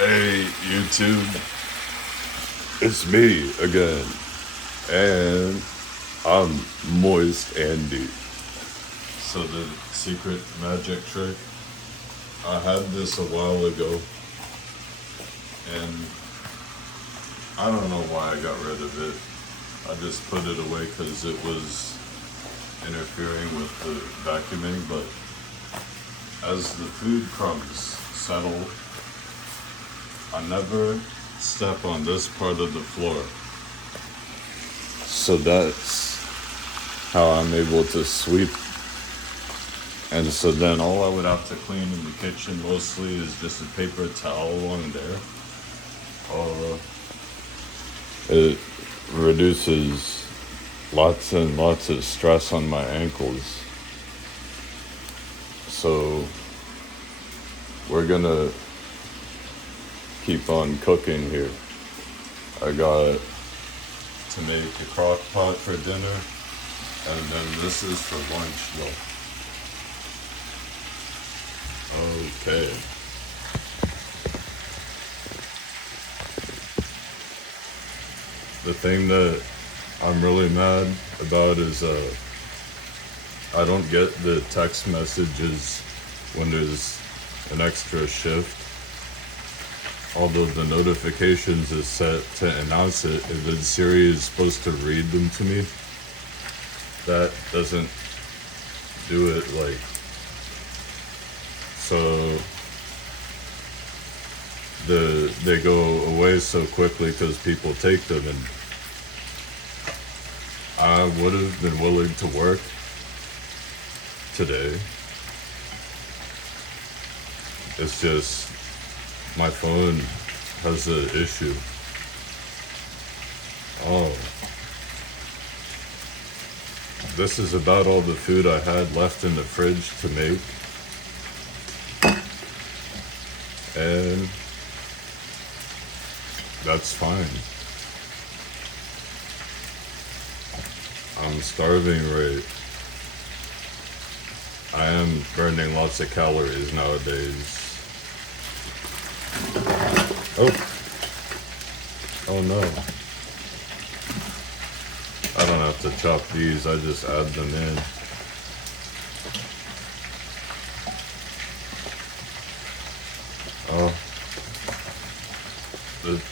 Hey YouTube, it's me again, and I'm Moist Andy. So the secret magic trick, I had this a while ago, and I don't know why I got rid of it. I just put it away because it was interfering with the vacuuming, but as the food crumbs settle, I never step on this part of the floor. So that's how I'm able to sweep. And so then all I would have to clean in the kitchen mostly is just a paper towel on there. It reduces lots and lots of stress on my ankles. So we're gonna keep on cooking here. I got to make a crock pot for dinner, and then this is for lunch though. Okay. The thing that I'm really mad about is I don't get the text messages when there's an extra shift. Although the notifications is set to announce it, if the Siri is supposed to read them to me, that doesn't do it so they go away so quickly because people take them, and I would have been willing to work today. It's just my phone has an issue. Oh, this is about all the food I had left in the fridge to make, and that's fine. I'm starving, right? I am burning lots of calories nowadays. Oh no. I don't have to chop these, I just add them in. Oh.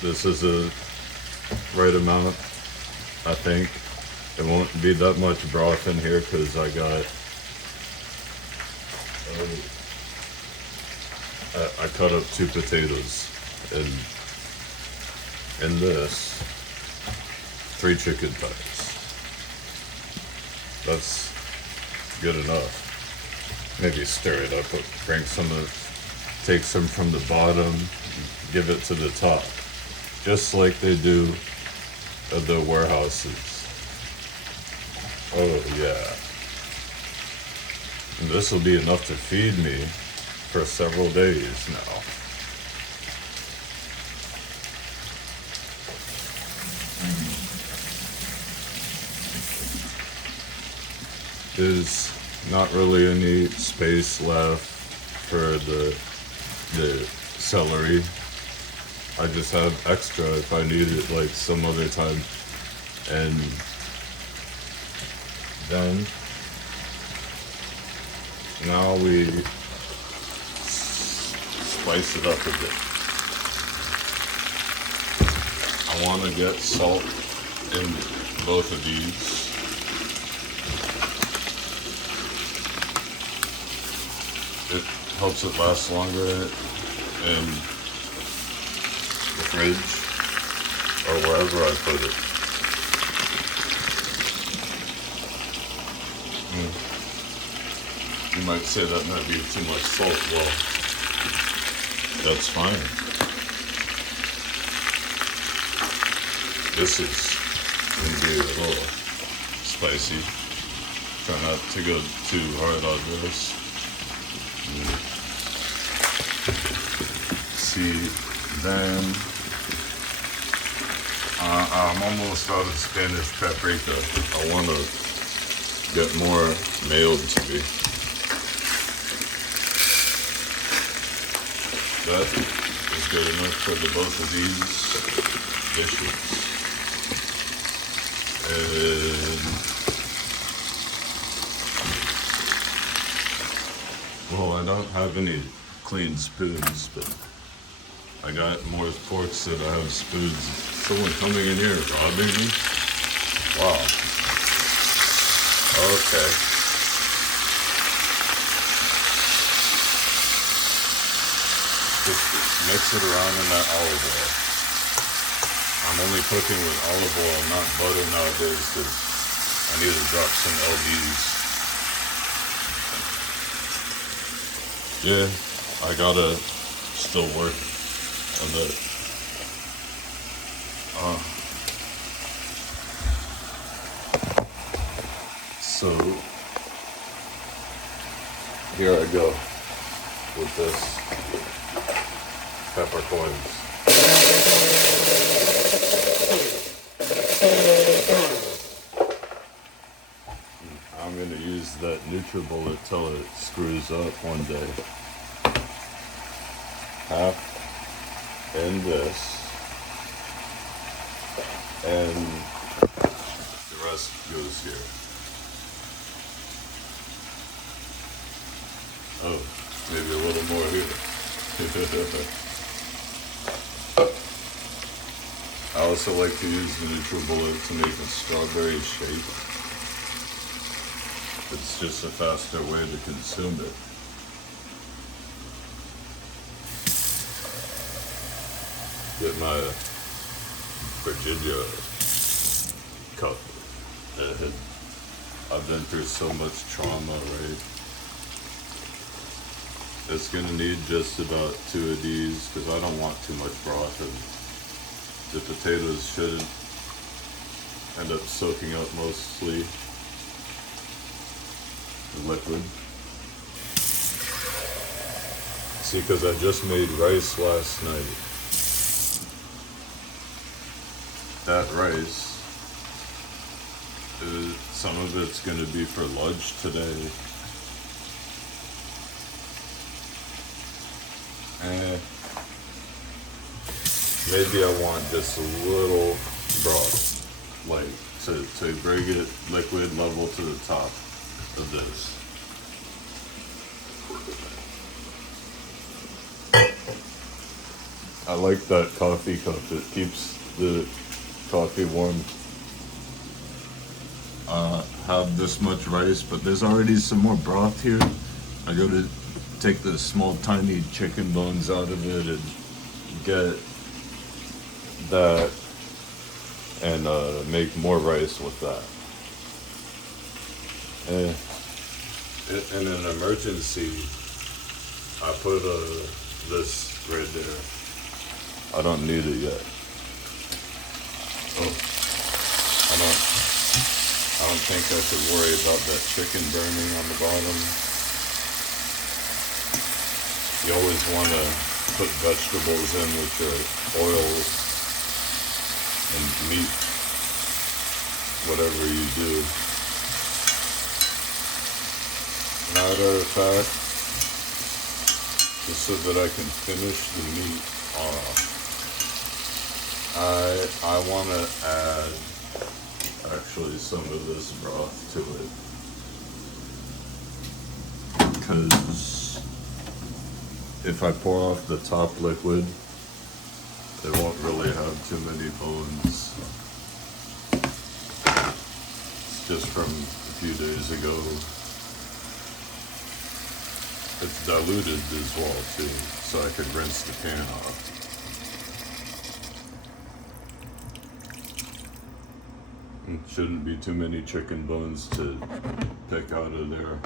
This is a right amount, I think. It won't be that much broth in here because I got I cut up 2 potatoes and in this 3 chicken thighs. That's good enough. Maybe stir it up, take some from the bottom, give it to the top, just like they do at the warehouses. Oh yeah. And this will be enough to feed me for several days now. There's not really any space left for the celery. I just have extra if I need it like some other time. And then now we spice it up a bit. I want to get salt in both of these. It helps it last longer in the fridge or wherever I put it. You might say that might be too much salt. Well, that's fine. This is going to be a little spicy. Try not to go too hard on this. See, then I'm almost out of Spanish paprika. I want to get more mailed to me. That is good enough for the both of these dishes. And well, I don't have any clean spoons, but I got more forks than I have spoons. Someone coming in here robbing me? Wow. Okay. Just mix it around in that olive oil. I'm only cooking with olive oil, not butter nowadays, because I need to drop some LBs. Yeah, I gotta still work on that. So here I go with this peppercorns. I'm gonna use that NutriBullet till it screws up one day. Half in this, and the rest goes here. Oh, maybe a little more here. I also like to use the NutriBullet to make a strawberry shake. It's just a faster way to consume it. Get my Virginia cup. I've been through so much trauma, right? It's gonna need just about 2 of these because I don't want too much broth, and the potatoes should end up soaking up mostly the liquid. See, because I just made rice last night. That rice, some of it's going to be for lunch today. Maybe I want just a little broth, like to bring it liquid level to the top of this. I like that coffee cup. It keeps the coffee warm. Have this much rice, but there's already some more broth here. I go to take the small tiny chicken bones out of it and get that and make more rice with that. In an emergency, I put this right there. I don't need it yet. Oh, I don't think I should worry about that chicken burning on the bottom. You always want to put vegetables in with your oils and meat, whatever you do. Matter of fact, just so that I can finish the meat off, I want to add actually some of this broth to it, because if I pour off the top liquid, it won't really have too many bones. It's just from a few days ago. It's diluted as well too, so I could rinse the pan off. It shouldn't be too many chicken bones to pick out of there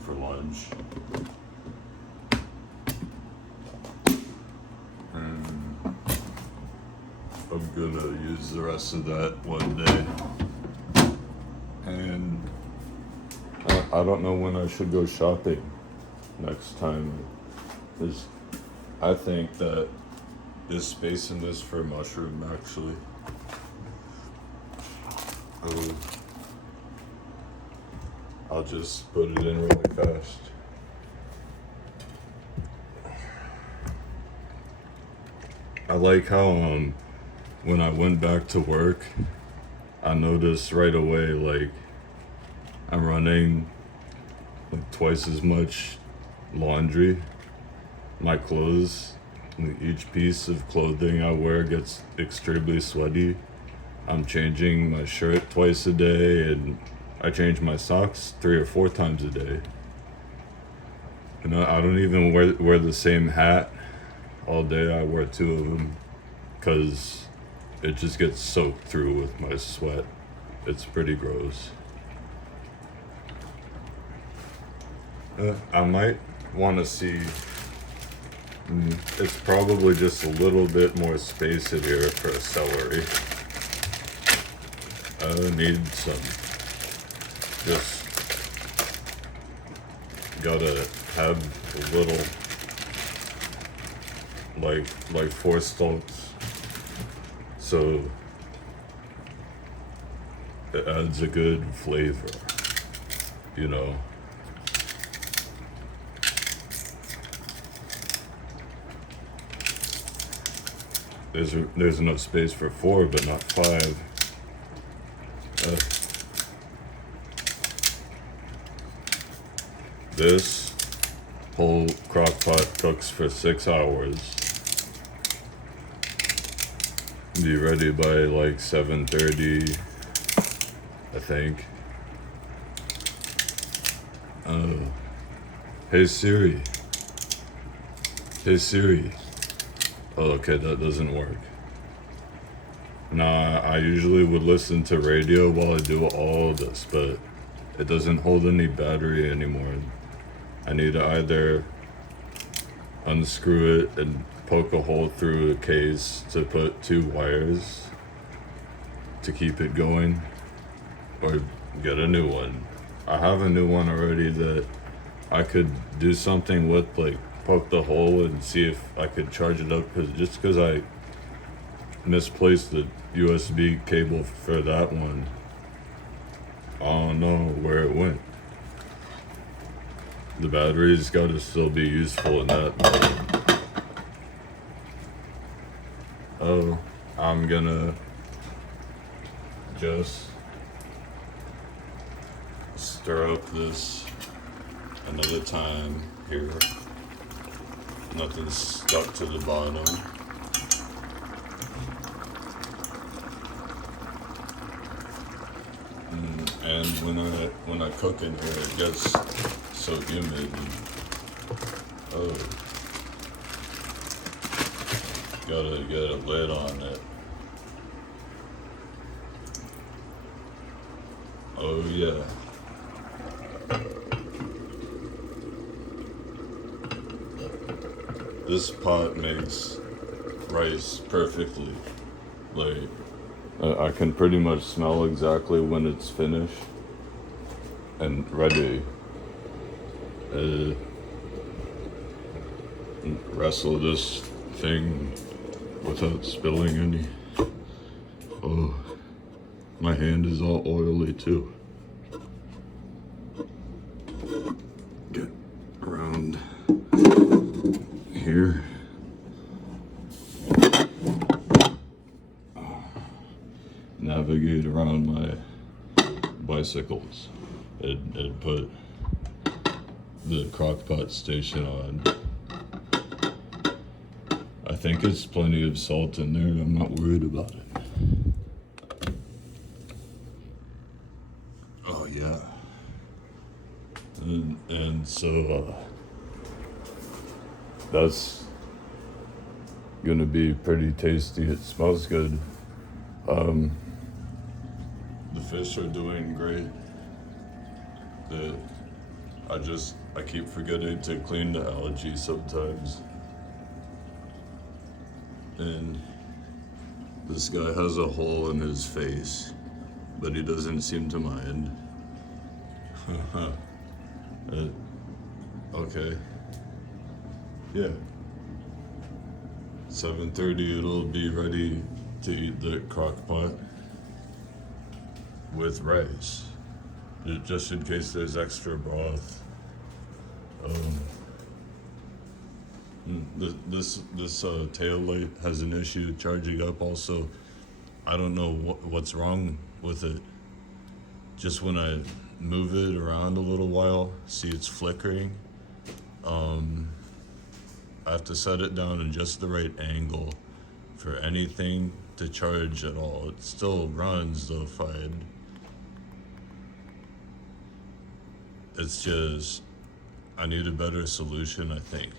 for lunch. And I'm gonna use the rest of that one day. And I don't know when I should go shopping next time, because I think that there's space in this for mushroom actually. I'll just put it in really fast. I like how when I went back to work, I noticed right away like I'm running like twice as much laundry. My clothes, each piece of clothing I wear gets extremely sweaty. I'm changing my shirt twice a day, and I change my socks 3 or 4 times a day. And I don't even wear the same hat all day. I wear 2 of them because it just gets soaked through with my sweat. It's pretty gross. I might want to see. It's probably just a little bit more space in here for a celery. I need some. Just gotta have a little, like 4 stalks, so it adds a good flavor, you know. There's enough space for 4, but not 5. This whole crock pot cooks for 6 hours. Be ready by like 7:30, I think. Hey Siri. Hey Siri. Oh, okay, that doesn't work. Nah, I usually would listen to radio while I do all of this, but it doesn't hold any battery anymore. I need to either unscrew it and poke a hole through a case to put 2 wires to keep it going, or get a new one. I have a new one already that I could do something with, like poke the hole and see if I could charge it up, because I misplaced the USB cable for that one. I don't know where it went. The battery's got to still be useful in that. Oh, I'm gonna just stir up this another time here. Nothing's stuck to the bottom. And when I cook in here, it gets so humid. Oh, gotta get a lid on it. Oh yeah. This pot makes rice perfectly. Like, I can pretty much smell exactly when it's finished and ready. Wrestle this thing without spilling any. Oh, my hand is all oily too. Get around here. Navigate around my bicycles and put the crock pot station on. I think it's plenty of salt in there. I'm not worried about it. Oh yeah. And so that's gonna be pretty tasty. It smells good. The fish are doing great. I keep forgetting to clean the algae sometimes. And this guy has a hole in his face, but he doesn't seem to mind. Okay. Yeah. 7:30 it'll be ready to eat the crock pot with rice, just in case there's extra broth. This tail light has an issue charging up. Also, I don't know what's wrong with it. Just when I move it around a little while, see it's flickering. I have to set it down in just the right angle for anything to charge at all. It still runs though fine. It's just I need a better solution, I think.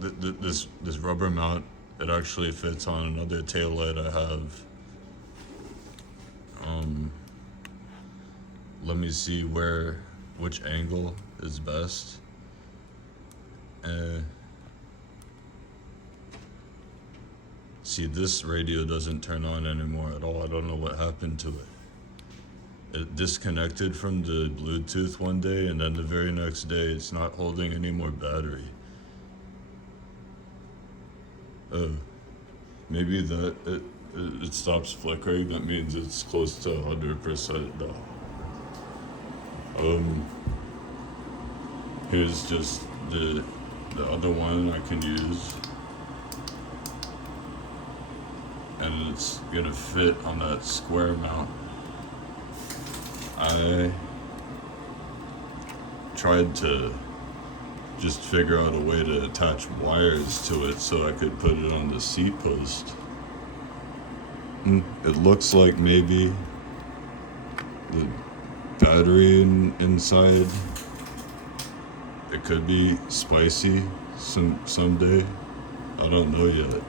This rubber mount, it actually fits on another tail light I have. Let me see which angle is best. See, this radio doesn't turn on anymore at all. I don't know what happened to it. It disconnected from the Bluetooth one day, and then the very next day it's not holding any more battery. Maybe that it stops flickering. That means it's close to 100% now. Here's just the other one I can use, and it's gonna fit on that square mount. I tried to just figure out a way to attach wires to it so I could put it on the seat post. It looks like maybe the battery inside, it could be spicy someday. I don't know yet.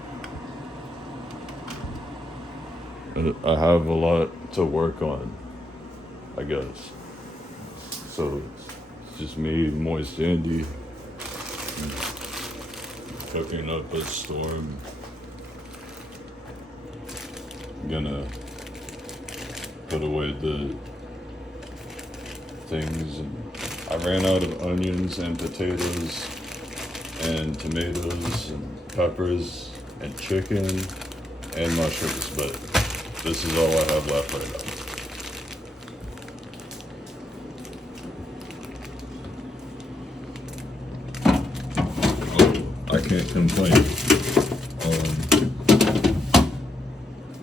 I have a lot to work on, I guess. So it's just me, Moist Andy, cooking up a storm. I'm gonna put away the things, and I ran out of onions and potatoes and tomatoes and peppers and chicken and mushrooms, but this is all I have left right now. Oh, I can't complain.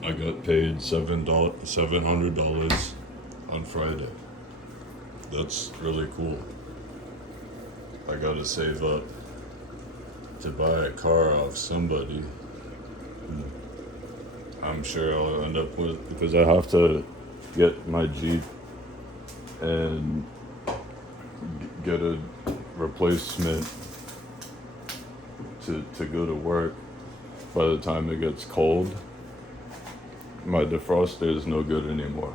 I got paid $700 on Friday. That's really cool. I gotta save up to buy a car off somebody. I'm sure I'll end up with, because I have to get my Jeep and get a replacement to go to work by the time it gets cold. My defroster is no good anymore.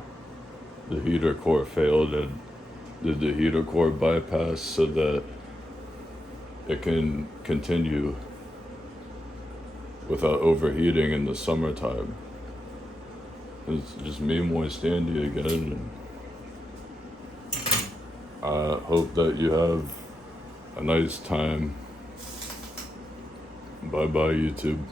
The heater core failed, and did the heater core bypass so that it can continue without overheating in the summertime. It's just me, Moist Andy again, and I hope that you have a nice time. Bye bye, YouTube.